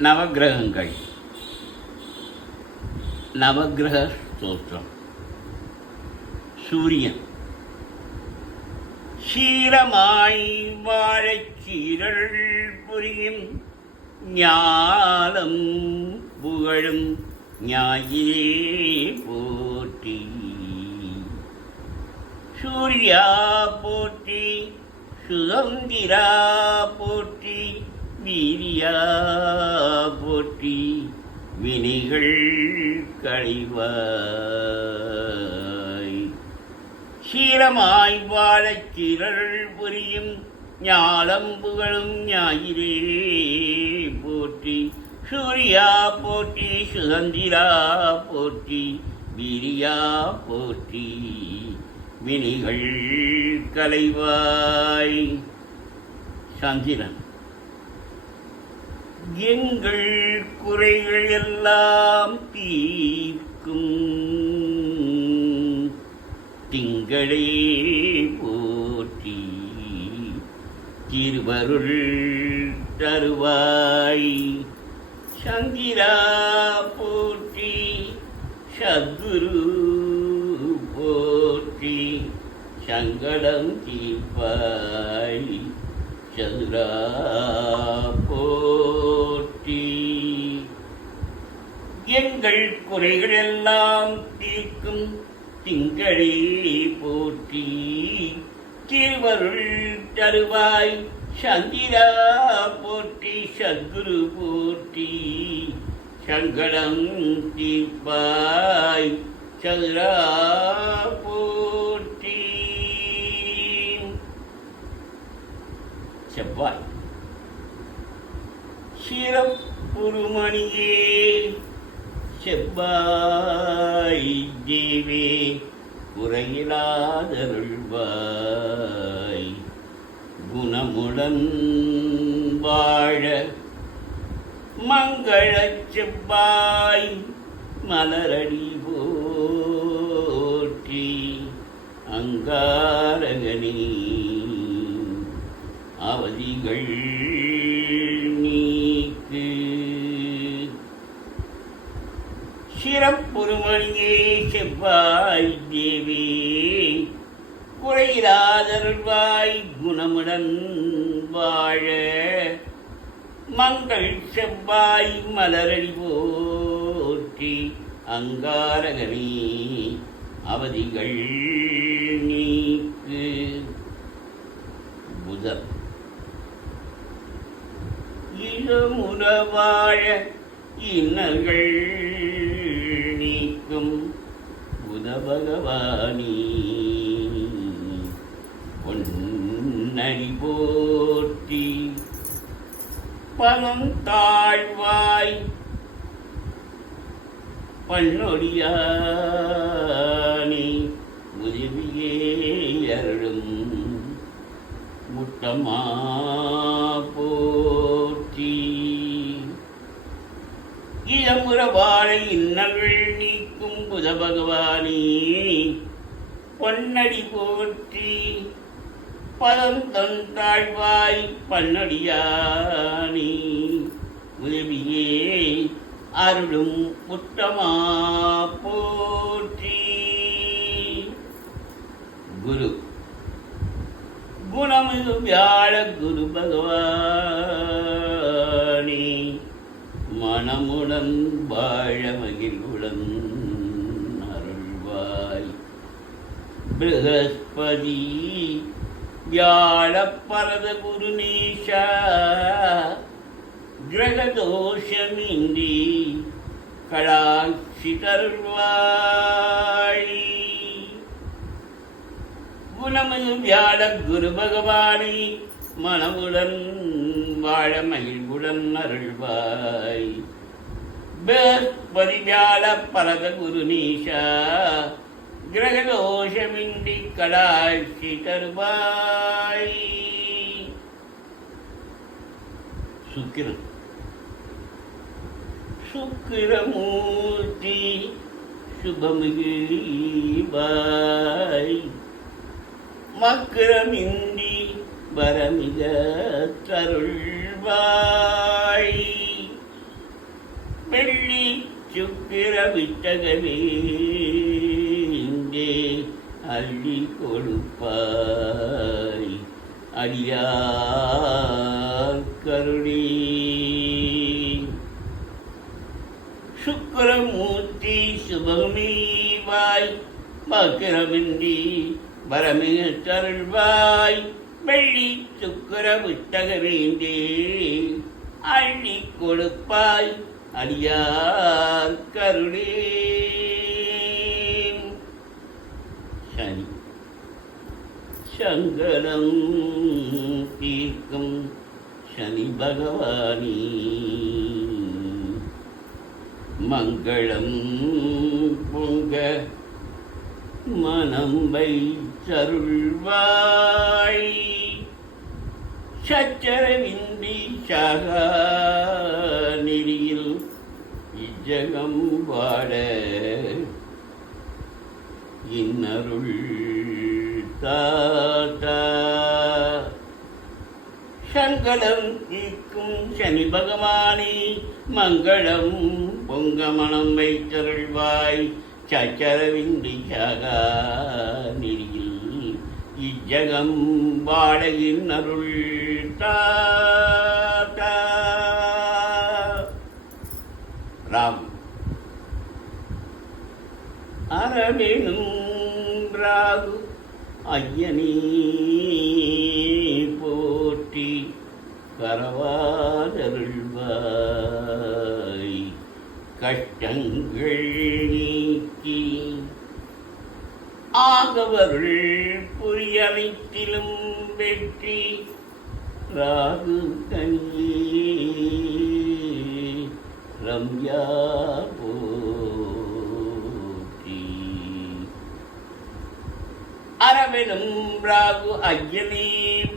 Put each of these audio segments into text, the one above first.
நவக்கிரகங்கள். நவக்கிரக ஸ்தோத்திரம். சூரியன் சீரமாய் வாழச் சீரல் புரியும் ஞாலம் புகழும் ஞாயிறே போற்றி. சூர்யா போற்றி, சுதந்திரா போற்றி, வீரியா போற்றி, வினைகள் களைவாய். சீரமாய் வாழச் சீரல் புரியும் ஞாலம் புகழும் ஞாயிறே போற்றி. சூர்யா போற்றி, சுதந்திரா போற்றி, வீரியா போற்றி, வினைகள் களைவாய். சந்திரன் எங்கள் குறைகள் எல்லாம் தீர்க்கும் திங்களே போற்றி. திருவருள் தருவாய். சந்திரா போற்றி, சத்குரு போற்றி, சங்கடம் தீர்ப்பாய். சதுரா போற்றி. எங்கள் குறைகள் எல்லாம் தீர்க்கும் திங்களே போற்றி. திருவருள் தருவாய். சந்திரா போற்றி, சத்குரு போற்றி, சங்கடம் தீர்ப்பாய். சதுரா போற்றி. செவ்வாய் சிறப்புருமணியே செவ்வாய் தேவே குறையிலாதருள்வாய். குணமுடன் வாழ மங்களச் செவ்வாய் மலரடி போற்றி. அங்காரகனே அவதிகள் நீக்கு. சிறப்புருமணியே செவ்வாய் தேவே குறையிலாதருள்வாய். குணமுடன் வாழ மங்கள் செவ்வாய் மலரடி போற்றி. அங்காரகனே அவதிகள் நீக்கு. புதன் இளமுற வாழ இன்னல்கள் நீக்கும் புத பகவானி. பொன்னடி போற்றி. பலம் தாழ்வாய் பன்னொடியானி உதவியே அருளும் முட்டமா போற்றி. இளமுற வாழ இன்னல்கள் நீக்கும் புத பகவானி. பொன்னடி போற்றி. பலம் தன் தாழ்வாய் பன்னடியானி உதவியே அருளும் முட்டமா போற்றி. குரு குணமிகு வியாழ குரு பகவானே மனமுடன் வாழ மகிழ்வுடன் அருள்வாய். ப்ரஹஸ்பதி வியாழ பரத குருநேஷா கிரகதோஷமின்றி கடாட்சி தருள்வாய். குணமிகு வியாழ குரு பகவானே மனமுடன் வாழ மகிழ்வுடன் அருள்வாய். ப்ரஹஸ்பதி வியாழ பரத குருநீஷா கிரகதோஷமின்றி கடாட்சி தருவாய். சுக்கிரன் சுக்கிரமூர்த்தி சுபமிகிபாய். மக்கிரமின்றி வரமிக தருள்வாய். விட்டகவே இங்கே அள்ளி கொடுப்பாய் அடியார் கருணே. சுக்கரமூர்த்தி சுபமீவாய் பக்கிரமின்றி வரமிக தருள்வாய் வெள்ளி சுக்கர விட்டக வேண்டே அள்ளி கொடுப்பாய் அடியார் கருணே. சனி சங்கடம் தீர்க்கும் சனி பகவானி மங்களம் பொங்க மனம் வைத்தருள்வாய் சச்சரவின்றி சாகா நெறியில் இஜகம் வாட இன்னருள் தாத்தா. சங்கடம் தீர்க்கும் சனி பகவானே மங்களம் பொங்க மனம் வைத்தருள்வாய் சச்சரவின்றி சாகா நெறியில் இஜகம் வாடையின் அருள் தாத்தா. ராம் அரவேணும் ராகு ஐயனே போற்றி கரவாதருள்வாய் கஷ்டங்கள் நீக்கி ஆகவருள் புரியனைத்திலும் வெற்றி ராகு கனியே ரம்யா போற்றி. அரவெனும் ராகு ஐயனே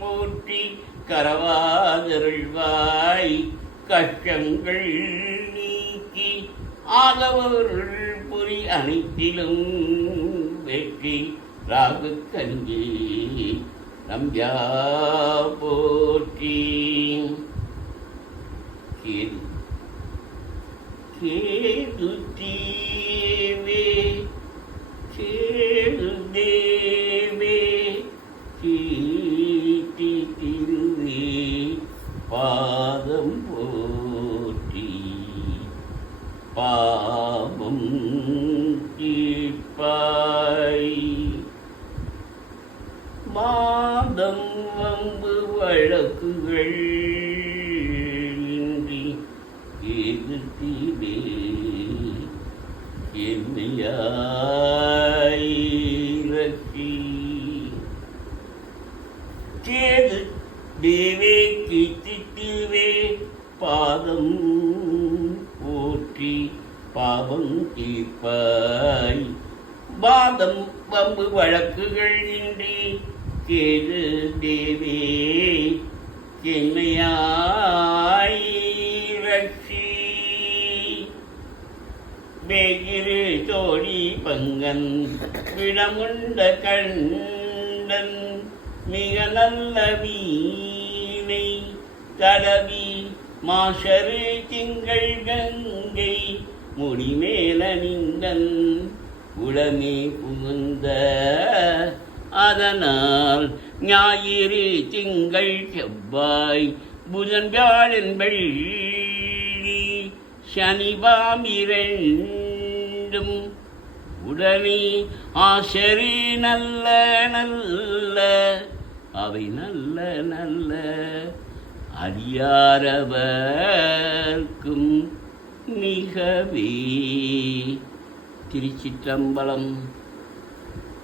போற்றி கரவாதருள்வாய் கஷ்டங்கள் நீக்கி ஆகவருள் புரி அனைத்திலும் வெற்றி ராகு கனியே ரம்யா போற்றி. கேது கேது தீவே கேது தேவே கீர்த்தி திருவே பாதம் போற்றி பாவம் தீர்ப்பாய் மாதம் வம்பு வழக்குகள் இன்றி எதிர்த்தீவே என்னையாய் ரட்சி. கேது தேவே கீர்த்தித்தீவே பாதம் போற்றி பாவம் தீர்ப்பாய் பாதம் வம்பு வழக்குகள் இன்றி கேது தேவே என்னையாய் ரட்சி. வேகிரு தோழி பங்கன் விடமுண்ட கண்டன் மிக நல்ல வீணை தடவி மாசரு திங்கள் கங்கை முடிமேல நின்றன் உளமே புகுந்த அதனால் ஞாயிறு திங்கள் செவ்வாய் புதன் வியாழன் வெள்ளி சனிவாம் இரண்டும் உடனே ஆசரு நல்ல நல்ல அவை நல்ல நல்ல அறியாரவர்க்கும் மிகவே. திருச்சிற்றம்பலம்.